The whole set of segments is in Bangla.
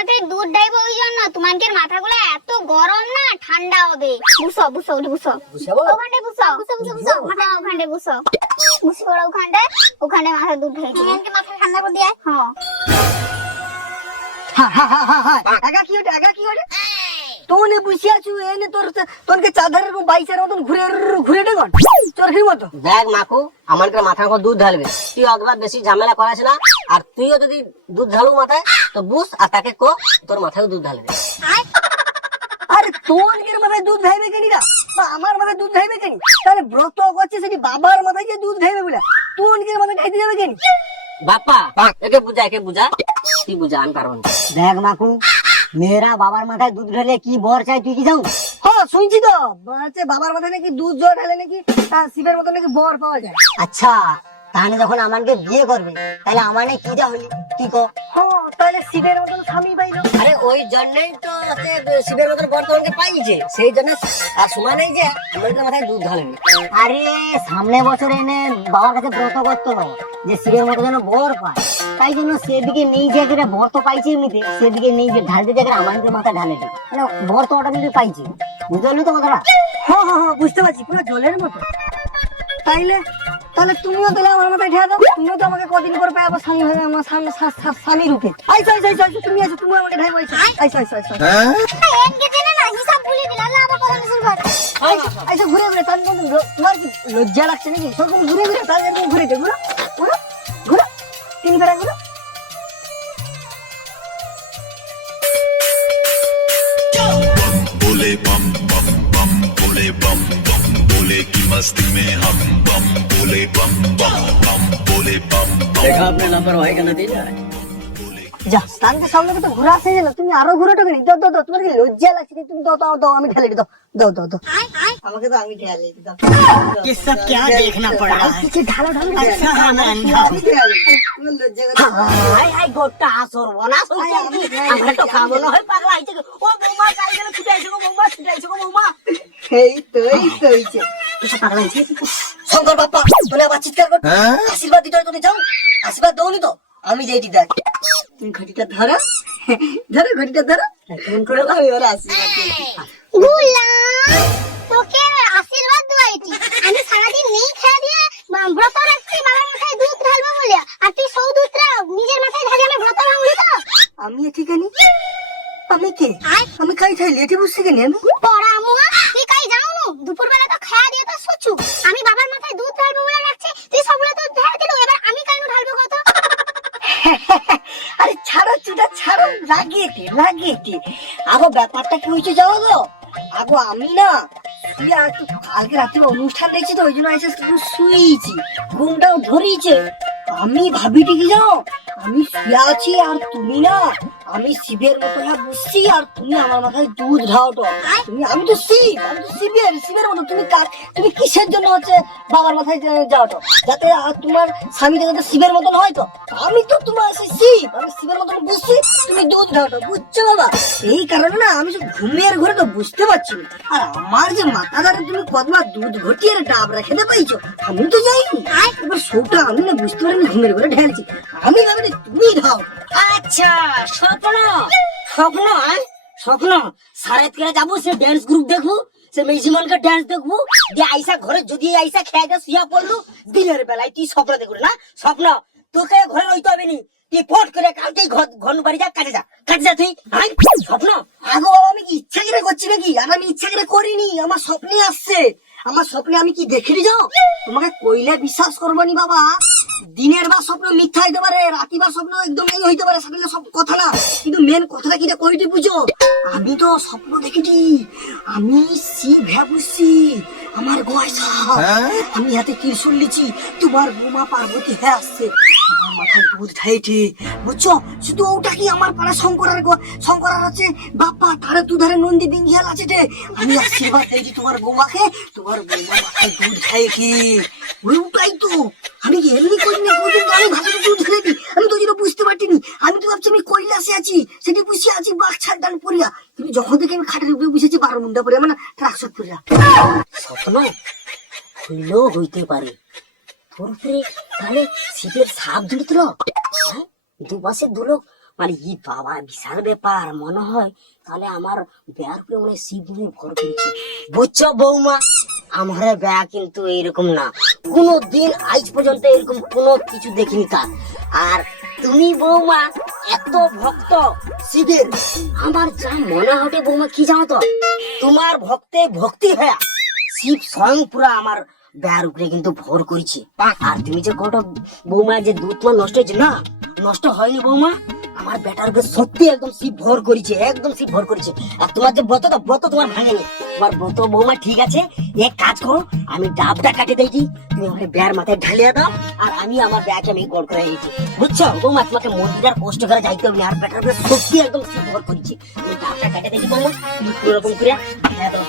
মাথায় দুধ ঢাইবো ওই জন্য তোমাদের মাথাগুলো এত গরম না ঠান্ডা হবে। বুঝছো বুঝছো বুঝছো ওখানে বুঝছো বুঝছো বুঝছো বুঝছো হ্যাঁ ওখানে বুঝছো বুঝছো ওখানে ওখানে মাথা দুধ ঢাইবো তোমাদের মাথা ঠান্ডা করে দিয়ে। হ্যাঁ আগা কি ওটা তোনে বুঝি আছু এনে তোরকে চাঁদারের বাইশের মতন ঘুরে দেখুন চরখির মতো। দেখ মাকু আমাকে মাথায় দুধ ঢালবে, তুই একবার বেশি ঝামেলা করাস না। আর তুইও যদি দুধ ঢালু মাথায় তো বুঝ আর তাকে কো তোর মাথায় দুধ ঢালবে। আরে তোনকের মাথায় দুধ ঢাইবে কেনি না বা আমার মাথায় দুধ ঢাইবে কেনি? তাহলে ব্রত করছে সেটি বাবার মাথায় যে দুধ ঢাইবে বলে তোনকের মাথায় ঢাইতে যাবে কেনি? বাপ্পা একে বুঝা তুই বুঝা, আমি পারবো না। দেখ মাকু, মেয়েরা বাবার মাথায় দুধ ঢেলে কি বর চাই তুই কি জানো? হ্যাঁ শুনছি তো, বলছে বাবার মাথায় নাকি দুধ জল ঢালে নাকি শিবের মতো নাকি বর পাওয়া যায়। আচ্ছা তাহলে যখন আমাকে বিয়ে করবে তাহলে আমার কি যা হলি তুই কো? হ্যাঁ তাহলে শিবের মতন স্বামী পাইলো। আরে ওই জন্যই তো শিবের মতন বর তোমাকে পাইছে, সেই জন্য আর সময় নেই যে আমাদের মাথায় দুধ ঢালবে। আরে সামনে বছর এনে বাবার কাছে ব্রত করতো না যে শিবের মতো যেন বর পায়, তাই জন্য সেদিকে নেই যে বর তো পাইছে এমনিতে, সেদিকে নেই যে ঢালতে জায়গায় আমাদের মাথায় ঢালে দিই, মানে বর তো অটোমেটিক পাইছে। বুঝতে পারলি তো কথাটা? হ্যাঁ বুঝতে পারছি, পুরো জলের মতো। তাহলে তুমিও তাহলে আমার মাথায় ঢেলে দাও, তুমিও তো আমাকে কদিন পর পাই আবার স্বামী হয়ে আমার স্বামী রূপে। আইসো তুমি আছো, তুমি আমাকে ঢাই বলছো। আইসো এনকে জেনে না হিসাব ভুলে দিলা আল্লাহ আবার কথা শুরু কর। আইসো ঘুরে তার তোমার কি লজ্জা লাগছে নাকি? সরকম ঘুরে তাহলে এরকম ঘুরে ঘুরো 3 ফেরা ঘুরো। बोले बम बम बम बोले बम बम बोले की मस्ती में हम बम बोले बम बम बम बोले बम बम। देखा आपने लापरवाही का नतीजा है। যা স্থানকে সামনে তো ঘুরে আসে না, তুমি আরো ঘুরে টোকে দাও তোমার কি লজ্জা লাগছে? তুমি দাও আমি ঢেলে দাও আমাকে তো আমি ঢেলে দাও। ये सब क्या देखना पड़ रहा है? কিছু ঢালো अच्छा हाँ मैं अंधा हूँ। লজ্জা করে হাই গোটা আসর বনা শুনছি আমরা তো খাবো না হয় পাগলা হইছে। ও বৌমা কাই গেল ছুটে আইছো গো বৌমা। এই তো হইছে কিছু পাগলা হইছে। শঙ্কর বাপ্পা তোলে আবার চিৎকার কর, আশীর্বাদ দিতে তুমি যাও, আশীর্বাদ দৌনি তো আমি যেটি দেখ। তুমি ঘটিটা ধরো ঘটিটা ধরো, কেমন করে আমি ওরা আশীর্বাদ দিই। গুলা তোকে আশীর্বাদ দেওয়াইছি, আমি সারাদিন নেই খেয়ে দিয়ে ব্রত রাখছি বাবার মাথায় দুধ ঢালবো বলে, আর তুই সৌ দুধটা নিজের মাথায় ঢালি আমি ব্রত ভাঙলি তো। আমি এটি কেন? আমি কে? আমি কাই খাই লেটে বসছি কেন? আমি পড়া মুয়া তুই কাই যাও না, দুপুর বেলা তো খাওয়া দিয়ে তো শুচু, আমি বাবার মাথায় দুধ ঢালবো বলে রাখছি, তুই সবগুলো তো ঢেলে দিলু, এবার আমি কাইনু ঢালবো কত? আরে ছাড়ো চুটা ছাড়ো, লাগিয়েটি আগো ব্যাপারটা কি হয়েছে যাও গো। আগো আমি না কালকে রাত্রে অনুষ্ঠান দেখছি তো ওই জন্য এসে শুয়েছি, ঘুমটাও ধরিয়েছে। আমি ভাবি ঠিক যাও আমি শুয়ে আছি আর তুমি না, আমি শিবের মতো বুঝছি আর তুমি আমার মাথায় দুধ ঢাওটো। আমি তো শিবের মতো, তুমি কিসের জন্য হচ্ছে বাবার মাথায় যাওটো? যাতে তোমার স্বামী যাতে শিবের মতন হয়। তো আমি তো তোমার আমি শিবের মতন বুঝছি, তুমি দুধ ঢাওটো, বুঝছো বাবা? এই কারণে না আমি ঘুমের ঘরে তো বুঝতে পারছি না। আর আমার যে মাথা ধরে তুমি কতবার দুধ ঘটিয়ে ডাবরা খেতে পাইছো, আমি তো যাইনি। এবার সৌটা আমি না বুঝতে পারিনি, ঘুমের ঘরে ঢেলছি। আমি ভাবিনি তুমি ঢাও। আচ্ছা স্বপ্ন সাড়ে তিনে যাবো, সে ডান্স গ্রুপ দেখবো, সে মেজিমনকে ডান্স দেখবো, দিয়ে আইসা ঘরে যদি আইসা খেয়ে যা শুয়া পড়লু, দিনের বেলায় তুই স্বপ্ন দেখবো না? স্বপ্ন তোকে ঘরে রইতে হবে নি, তুই ফট করে কালকেই ঘর বাড়ি যা, কাটে যা তুই। স্বপ্ন আগো বাবা আমি কি ইচ্ছা করে করছি নাকি? আর আমি ইচ্ছা করে করিনি, আমার স্বপ্নে আসছে। আমার স্বপ্নে আমি কি দেখিনি যাও, তোমাকে কইলে বিশ্বাস করবো নি বাবা। দিনের বা স্বপ্ন মিথ্যা হইতে পারে, রাতিবার স্বপ্ন একদম এই হইতে পারে, সেটা সব কথা না। কিন্তু মেন কথাটা কিটা কইতে বুঝো, আমি তো স্বপ্ন দেখেছি আমি শিব বুঝছি আমার গোয়াইছা, আমি হাতে ত্রিশূল লিছি, তোমার বোমা পার্বতী আসছে আমার মাথায় দুধ ঢাইছে, বুঝছো? শুধু ওটা কি আমার পাড়া শঙ্কর আর আছে বাপ্পা, ধারে দু ধারে নন্দী বিঙ্গিয়াল আছে রে। আমি আশীর্বাদ দিয়েছি তোমার বৌমাকে, তোমার বৌমা মাথায় দুধ খাইছি। ওটাই তো আমি কি এমনি করি না, আমি ভালো দুধ ঢেলে আমি তো যেটা বুঝতে পারিনি। আমি তো ভাবছি আমি কৈলাসে আছি, সেটি বসে আছি বাঘ ছাড় ডান পড়িয়া। তুমি যখন থেকে আমি খাটের উপরে বসেছি 12 মুন্ডা পড়িয়া, মানে ট্রাকশট পড়িয়া। স্বপ্ন হইলেও হইতে পারে, তোর উপরে তাহলে শীতের সাপ ধরছিল, দুপাশে দুলোক মানে ই বাবা বিশাল ব্যাপার, মনে হয় তাহলে আমার ব্যার উপরে মনে হয় শিব মনে হয় ভর করেছে। বুঝছো বৌমা, আমার ব্যা কিন্তু এরকম না, কোনো দিন আজ পর্যন্ত এরকম কোনো কিছু দেখিনি তার। আর তুমি বৌমা এত ভক্ত শিবের, আমার যা মনে হটে বৌমা কি জানো তো, তোমার ভক্তে ভক্তি হয়ে শিব স্বয়ং পুরা আমার ব্যয়ের উপরে কিন্তু ভর করেছি। আর তুমি যে কটা বৌমা যে দুধ তোমার নষ্ট হয়েছে না, নষ্ট হয়নি বৌমা, আমার বেটার উপরে সত্যি একদম শিব ভর করেছে, একদম শিব ভর করেছে। আর তোমার যে ব্রত তোমার ভাঙেনি, তোমার ব্রত বৌমা ঠিক আছে। এক কাজ করো, আমি ডাবটা কাটে দিয়েছি, তুমি আমার ব্যয়ের মাথায় ঢালিয়ে দাও, আর আমি আমার ব্যাকে আমি গড় করে দিয়েছি। বুঝছো বৌমা, তোমাকে মন্দিরের কষ্ট করে যাইতে হবে না, আর বেটার উপরে সত্যি একদম শিব ভর করেছি। আমি ডাবটা কাটে দিয়েছি বৌমা, তুমি কোনো রকম করে ঢালিয়ে দাও।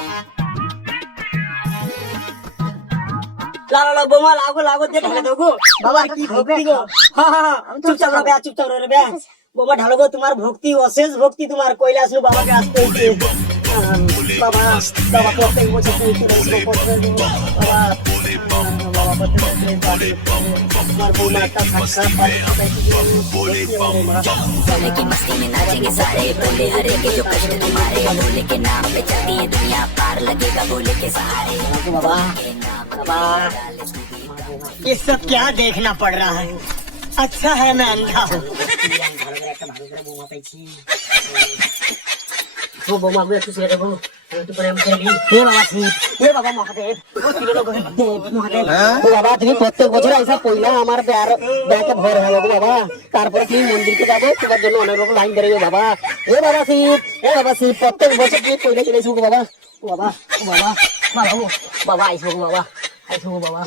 বৌমা লাগো লাগো দিয়ে ঢালে দেবো। বাবা কি ভক্তি গো, হ্যাঁ চুপচাপ রবে, চুপচাপ রবে। বাবা ঢালো গো, তোমার ভক্তি অশেষ ভক্তি, তোমার কৈলাস বাবাকে আসতে হচ্ছে। বাবা বাবা প্রত্যেক বছর बोले की मस्ती में नाचेंगे सारे, बोले हरे के जो कष्ट तुम्हारे, बोले के नाम पे चलती है दुनिया, पार लगेगा बोले के सहारे। बाबा बाबा, ये सब क्या देखना पड़ रहा है, अच्छा है मैं अंधा हूँ। ও বৌমা আমি একটু ছেড়ে দেবো, একটু পরে আমি ছেড়ে দিই। হে বাবা শিব, হে বাবা মহাদেব, ও মহাদেব। ও বাবা তুমি প্রত্যেক বছর এইসব পয়লা আমার ব্যাকে ভর হয়ে যাবো বাবা, তারপরে তুমি মন্দিরকে যাবো, তোমার জন্য অনেক রকম লাইন বেরোবে বাবা। হে বাবা শিব, হে বাবা শিব, প্রত্যেক বছর তুমি পয়লা চলে এসো বাবা। ও বাবা, ও বাবা, বাবা, বাবা আইসো বাবা, আইসো বাবা।